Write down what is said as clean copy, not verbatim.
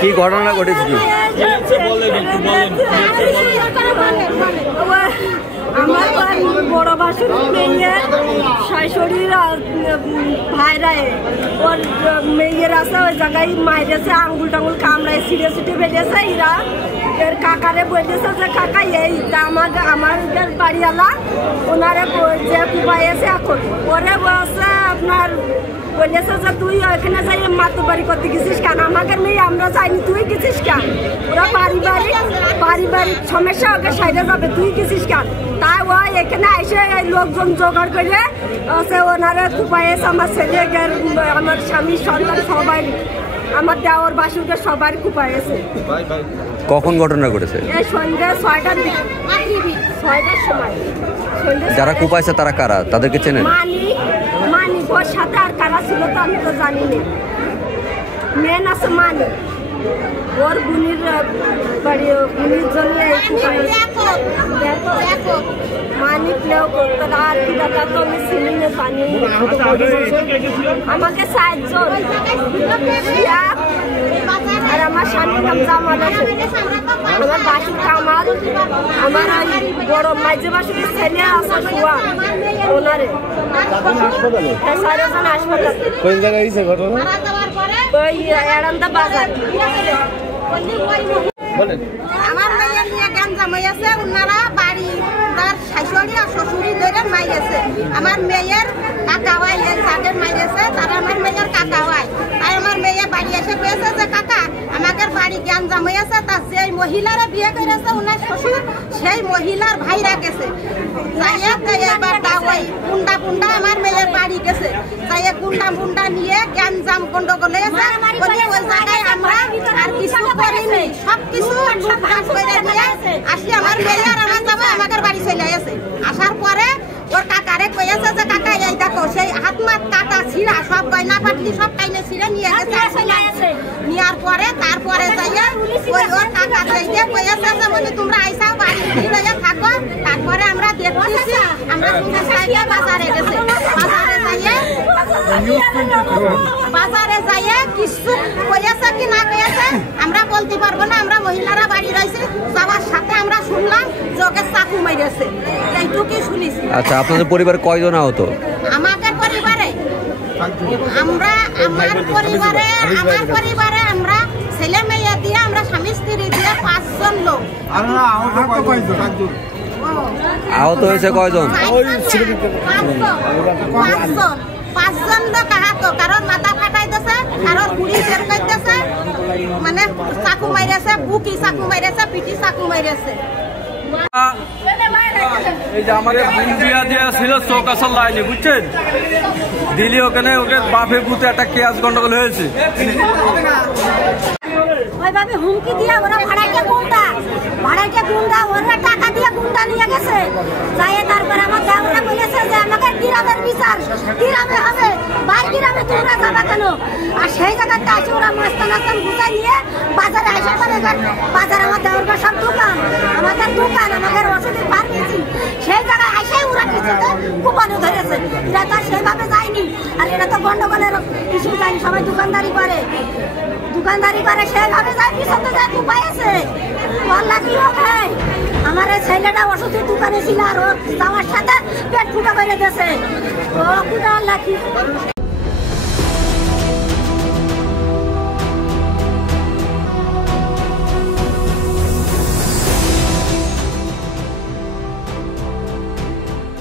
কি ঘটনা ঘটেছে? আমার বড় বাসুর মেয়ে শাশুড়ির ভাইরায় ওর মেয়ের আছে ওই জায়গায় মাইরেছে, আঙ্গুল টাঙ্গুল কামড়ায় ছিঁড়ে ছিটে বেরিয়েছে। এরা এর কাকারে বলেছে যে কাকা এই আমাদের বাড়িওয়ালা ওনারে যে কুপাইছে এখন ওরে বলছে আপনার বলেছে যে তুই ওইখানে যাই মাতুবাড়ি করতে গেছিস কেন? আমাকে মেয়ে আমরা যাইনি, তুই গেছিস কেন? ওরা পারিবারিক সমস্যা ওকে সাইডে যাবে, তুই গেছিস কেন? তাই ও এখানে এসে লোকজন জোগাড় করে ওনারা কুপাইছে আমার ছেলে, আমার স্বামী, সন্তান সবাই, আমার দেওয়ার বাসুরকে সবার কুপাইছে। কখন ঘটনা ঘটেছে? এই সন্ধ্যে 6টার দিকে, 6টার সময়। যারা কুপাইছে তারা কারা? তাদেরকে চেনেন? মানিক ওর সাথে আর কারা ছিল তো আমি তো জানি না। মেন আছে মানিক, ওর বুনির বাড়ি, বুনির জন্য মানিক লেও করতো আর কি দাদা তো আমি চিনি না, জানি। আমাকে 7 জন আর আমার স্বামীর নাম জামাল আছে, আমার বাসুর কামাল, আমার বড় মাঝে বাসুর ছেলে আছে শুয়া, ওনারে 4 জন হাসপাতাল। কোন জায়গায় হয়েছে ঘটনা? ওই এরান্দা বাজার। আমার মেয়ের নিয়ে গ্যাঞ্জাম হয়েছে, ওনারা বাড়ি তার শাশুড়ি আর শ্বশুরি ধরে মাইরেছে। আমার মেয়ের কাকা হয়, যাদের মাইরেছে তারা আমার মেয়ের কাকা হয়। তাই আমার মেয়ে বাড়ি এসে পেয়েছে যে কাকা আমাদের বাড়ি গ্যাঞ্জাম হয়েছে, তার যেই মহিলারা বিয়ে করেছে ওনার শ্বশুর সেই মহিলার ভাইরা গেছে। এবার ওই কুন্ডা পুন্ডা আমার মেয়ের বাড়ি গেছে, তাই কুন্ডা পুন্ডা নিয়ে গ্যাঞ্জাম গন্ডগোল হয়েছে। ওই জায়গায় আমরা আর কিছু করিনি, সবকিছু আসি আমার মেয়ে আর আমার জামা আমাদের বাড়ি চলে আসে। আসার পরে ওর কাকারে কয়েছে যে কাকা এই দেখো সেই হাত মাত কাটা ছিঁড়া সব গয়না পাটলি সব টাইনে ছিঁড়ে নিয়ে গেছে। নেওয়ার পরে তারপরে যাইয়া ওই ওর কাকা চাইতে কয়েছে যে বলি তোমরা আইসাও বাড়ি ফিরে থাকো। তারপরে আমরা দেখতেছি আমরা বাজারে গেছে, বাজারে যাইয়ে কিছু কয়েছে কি না কয়েছে আমরা বলতে পারবো না। আমরা মহিলারা বাড়ি রয়েছে, যাওয়ার সাথে আমরা শুনলাম যে ওকে চাকু মেরেছে, এইটুকুই শুনেছি। আচ্ছা, আপনাদের পরিবারে কয়জন আহত? আমাদের পরিবারে আমার পরিবারে আমরা ছেলে মেয়ে দিয়ে আমরা স্বামী স্ত্রী দিয়ে 5 জন লোক। আহত হয়েছে কয়জন? 5 জন লোক আহত, কারোর মাথা ফাটাইতেছে, কারোর গুড়ি বের করতেছে, মানে চাকু মাইরেছে, বুকি চাকু মাইরেছে, পিঠি চাকু মাইরেছে। এই যে আমাদের বুন্দিয়া দিয়ে ছিল চোখ আসল লাইনে, বুঝছেন, দিল্লি ওখানে ওকে বাপে বুতে একটা কেস গন্ডগোল হয়েছে। ওইভাবে হুমকি দিয়ে ওরা ভাড়াইতে গুন্ডা ওরা টাকা দিয়ে গুন্ডা নিয়ে গেছে। যাই তারপরে আমার দেওরা বলেছে যে আমাকে গ্রামের বিচার গ্রামে হবে, বাইরে গ্রামে তোমরা যাবে কেন? আর সেই জায়গাতে আসে ওরা মাস্তান গুছাই নিয়ে বাজারে আসে পরে বাজারে আমার দেওয়ার সব দোকান, আমাদের ওষুধের ফার্মেসি, সেই জায়গায় আসে ওরা কিছুতে কুপানো ধরেছে। এরা তো সেভাবে যায়নি, আর এরা তো গন্ডগোলের কিছু যায়নি, সবাই দোকানদারি করে সেভাবে যায়, পিছনে যায় কুপাইছে। আমার এই ছেলেটা ওষুধের দোকানে ছিল আর ও যাওয়ার সাথে পেট ফুটা করে গেছে। ও কুটা আল্লাহ কি